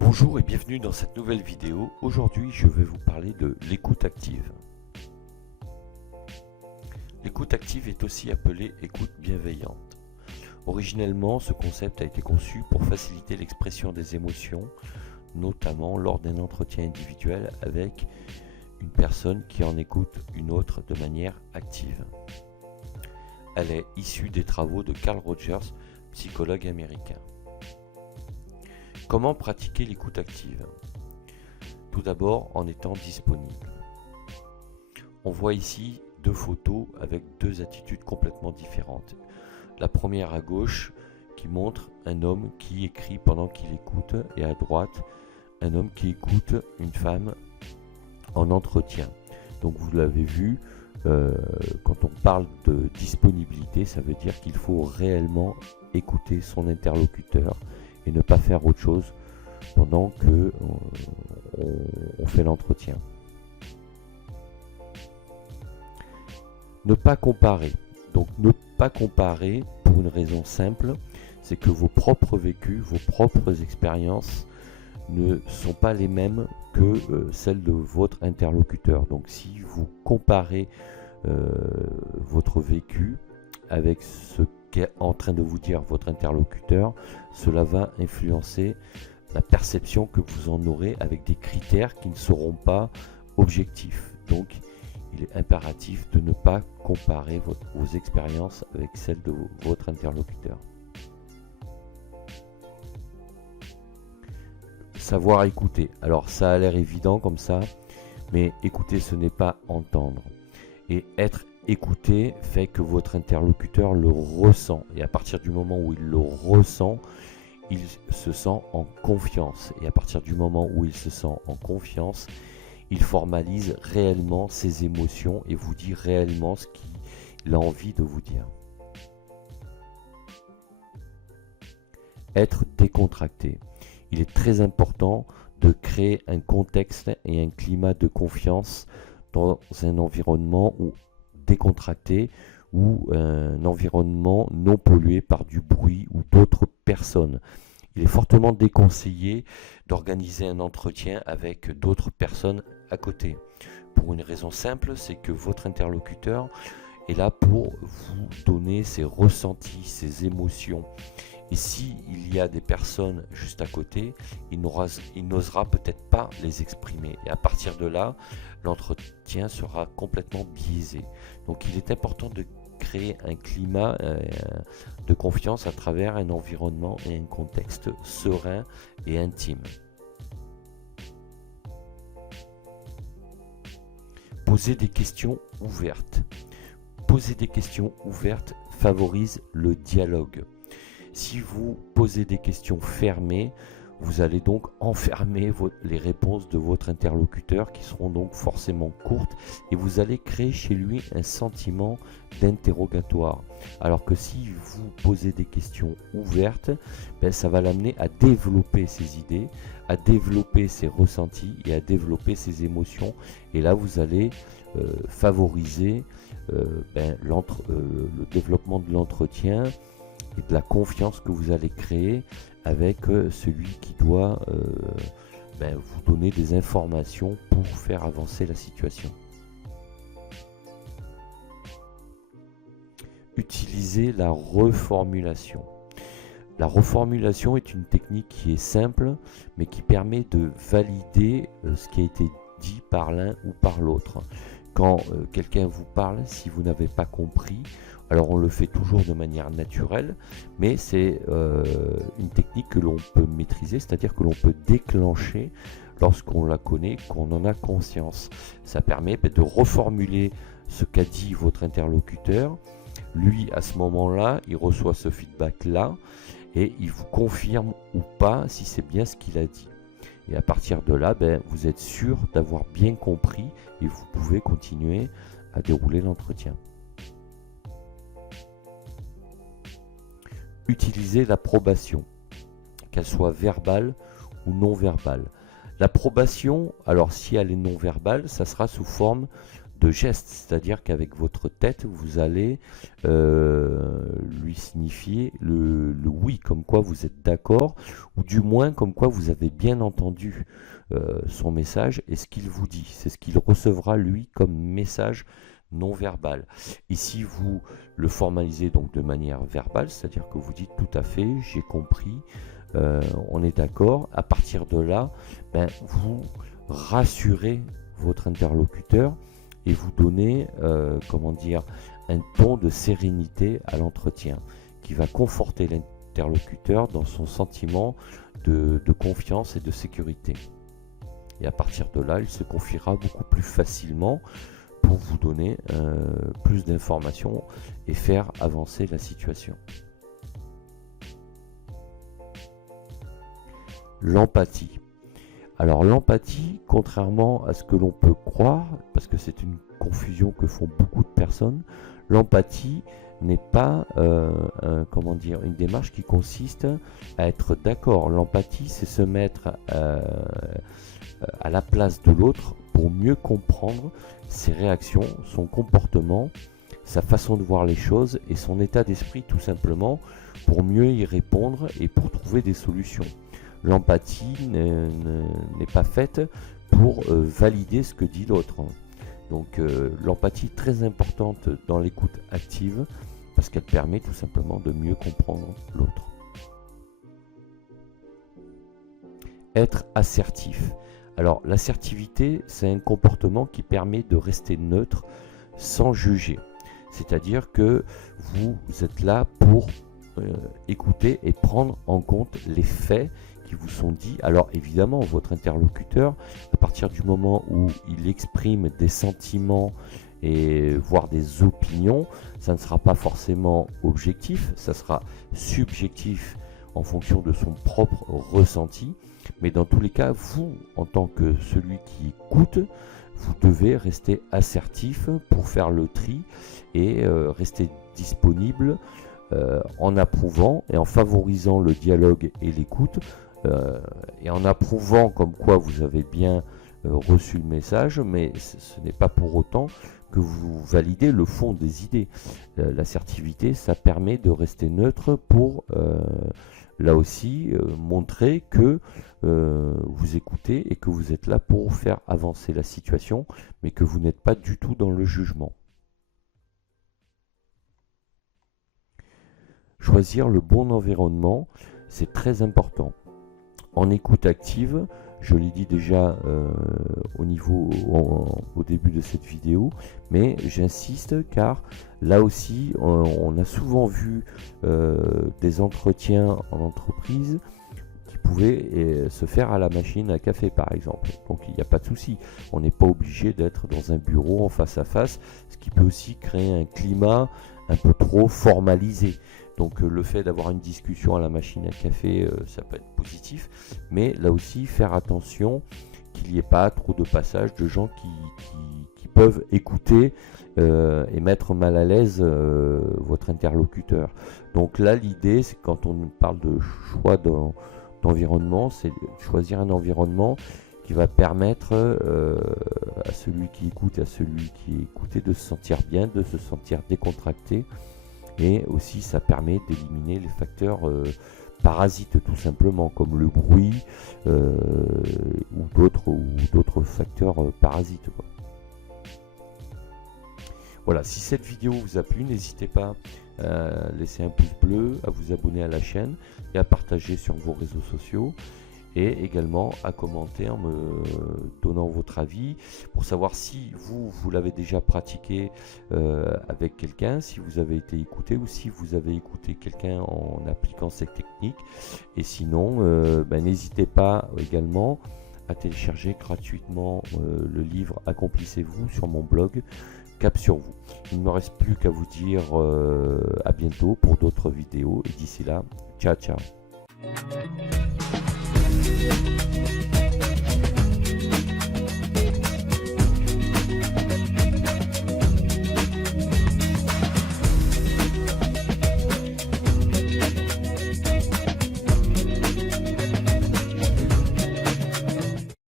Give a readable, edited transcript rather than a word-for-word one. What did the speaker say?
Bonjour et bienvenue dans cette nouvelle vidéo. Aujourd'hui, je vais vous parler de l'écoute active. L'écoute active est aussi appelée écoute bienveillante. Originellement, ce concept a été conçu pour faciliter l'expression des émotions, notamment lors d'un entretien individuel avec une personne qui en écoute une autre de manière active. Elle est issue des travaux de Carl Rogers, psychologue américain. Comment pratiquer l'écoute active? Tout d'abord en étant disponible. On voit ici deux photos avec deux attitudes complètement différentes. La première à gauche qui montre un homme qui écrit pendant qu'il écoute, et à droite un homme qui écoute une femme en entretien. Donc vous l'avez vu, quand on parle de disponibilité, ça veut dire qu'il faut réellement écouter son interlocuteur et ne pas faire autre chose pendant que on fait l'entretien. Ne pas comparer. Donc ne pas comparer pour une raison simple, c'est que vos propres vécus, vos propres expériences ne sont pas les mêmes que celles de votre interlocuteur. Donc si vous comparez votre vécu avec ce qu'est en train de vous dire votre interlocuteur, cela va influencer la perception que vous en aurez avec des critères qui ne seront pas objectifs. Donc il est impératif de ne pas comparer vos expériences avec celles de votre interlocuteur. Savoir écouter. Alors ça a l'air évident comme ça, mais écouter, ce n'est pas entendre. Et être écouté fait que votre interlocuteur le ressent. Et à partir du moment où il le ressent, il se sent en confiance. Et à partir du moment où il se sent en confiance, il formalise réellement ses émotions et vous dit réellement ce qu'il a envie de vous dire. Être décontracté. Il est très important de créer un contexte et un climat de confiance dans un environnement décontracté ou un environnement non pollué par du bruit ou d'autres personnes. Il est fortement déconseillé d'organiser un entretien avec d'autres personnes à côté. Pour une raison simple, c'est que votre interlocuteur est là pour vous donner ses ressentis, ses émotions. Et s'il y a des personnes juste à côté, il n'osera peut-être pas les exprimer. Et à partir de là, l'entretien sera complètement biaisé. Donc il est important de créer un climat de confiance à travers un environnement et un contexte serein et intime. Poser des questions ouvertes. Poser des questions ouvertes favorise le dialogue. Si vous posez des questions fermées, vous allez donc enfermer les réponses de votre interlocuteur qui seront donc forcément courtes et vous allez créer chez lui un sentiment d'interrogatoire. Alors que si vous posez des questions ouvertes, ça va l'amener à développer ses idées, à développer ses ressentis et à développer ses émotions. Et là, vous allez favoriser le développement de l'entretien et de la confiance que vous allez créer avec celui qui doit vous donner des informations pour faire avancer la situation. Utilisez la reformulation. La reformulation est une technique qui est simple, mais qui permet de valider ce qui a été dit par l'un ou par l'autre. Quand quelqu'un vous parle, si vous n'avez pas compris, alors on le fait toujours de manière naturelle, mais c'est une technique que l'on peut maîtriser, c'est-à-dire que l'on peut déclencher lorsqu'on la connaît, qu'on en a conscience. Ça permet de reformuler ce qu'a dit votre interlocuteur. Lui, à ce moment-là, il reçoit ce feedback-là et il vous confirme ou pas si c'est bien ce qu'il a dit. Et à partir de là, vous êtes sûr d'avoir bien compris et vous pouvez continuer à dérouler l'entretien. utiliser l'approbation, qu'elle soit verbale ou non verbale. L'approbation, alors si elle est non verbale, ça sera sous forme de gestes, c'est-à-dire qu'avec votre tête, vous allez lui signifier le oui, comme quoi vous êtes d'accord, ou du moins comme quoi vous avez bien entendu son message et ce qu'il vous dit. C'est ce qu'il recevra lui comme message non verbal. Et si vous le formalisez donc de manière verbale, c'est-à-dire que vous dites tout à fait, j'ai compris, on est d'accord, à partir de là, vous rassurez votre interlocuteur et vous donnez un ton de sérénité à l'entretien qui va conforter l'interlocuteur dans son sentiment de confiance et de sécurité. Et à partir de là, il se confiera beaucoup plus facilement pour vous donner plus d'informations et faire avancer la situation. L'empathie. Alors l'empathie, contrairement à ce que l'on peut croire, parce que c'est une confusion que font beaucoup de personnes, l'empathie n'est pas une démarche qui consiste à être d'accord. L'empathie, c'est se mettre à la place de l'autre pour mieux comprendre ses réactions, son comportement, sa façon de voir les choses et son état d'esprit tout simplement pour mieux y répondre et pour trouver des solutions. L'empathie n'est pas faite pour valider ce que dit l'autre. Donc l'empathie est très importante dans l'écoute active parce qu'elle permet tout simplement de mieux comprendre l'autre. Être assertif. Alors l'assertivité, c'est un comportement qui permet de rester neutre sans juger. C'est-à-dire que vous êtes là pour écouter et prendre en compte les faits qui vous sont dits. Alors évidemment, votre interlocuteur, à partir du moment où il exprime des sentiments et voire des opinions, ça ne sera pas forcément objectif, ça sera subjectif en fonction de son propre ressenti. Mais dans tous les cas, vous, en tant que celui qui écoute, vous devez rester assertif pour faire le tri et rester disponible en approuvant et en favorisant le dialogue et l'écoute et en approuvant comme quoi vous avez bien reçu le message, mais ce n'est pas pour autant que vous validez le fond des idées. L'assertivité, ça permet de rester neutre pour là aussi montrer que vous écoutez et que vous êtes là pour faire avancer la situation, mais que vous n'êtes pas du tout dans le jugement. Choisir le bon environnement, c'est très important. En écoute active, je l'ai dit déjà au début de cette vidéo, mais j'insiste car là aussi on a souvent vu des entretiens en entreprise qui pouvaient se faire à la machine à café par exemple. Donc il n'y a pas de souci, on n'est pas obligé d'être dans un bureau en face à face, ce qui peut aussi créer un climat un peu trop formalisé. Donc le fait d'avoir une discussion à la machine à café, ça peut être positif, mais là aussi faire attention qu'il n'y ait pas trop de passages de gens qui peuvent écouter et mettre mal à l'aise votre interlocuteur. Donc là l'idée, c'est quand on parle de choix d'environnement, c'est de choisir un environnement qui va permettre à celui qui écoute et à celui qui est écouté de se sentir bien, de se sentir décontracté. Et aussi ça permet d'éliminer les facteurs parasites tout simplement, comme le bruit ou d'autres facteurs parasites, quoi. Voilà, si cette vidéo vous a plu, n'hésitez pas à laisser un pouce bleu, à vous abonner à la chaîne et à partager sur vos réseaux sociaux. Et également à commenter en me donnant votre avis pour savoir si vous l'avez déjà pratiqué avec quelqu'un, si vous avez été écouté ou si vous avez écouté quelqu'un en appliquant cette technique. Et sinon, n'hésitez pas également à télécharger gratuitement le livre Accomplissez-vous sur mon blog Cap sur vous. Il ne me reste plus qu'à vous dire à bientôt pour d'autres vidéos et d'ici là, ciao ciao.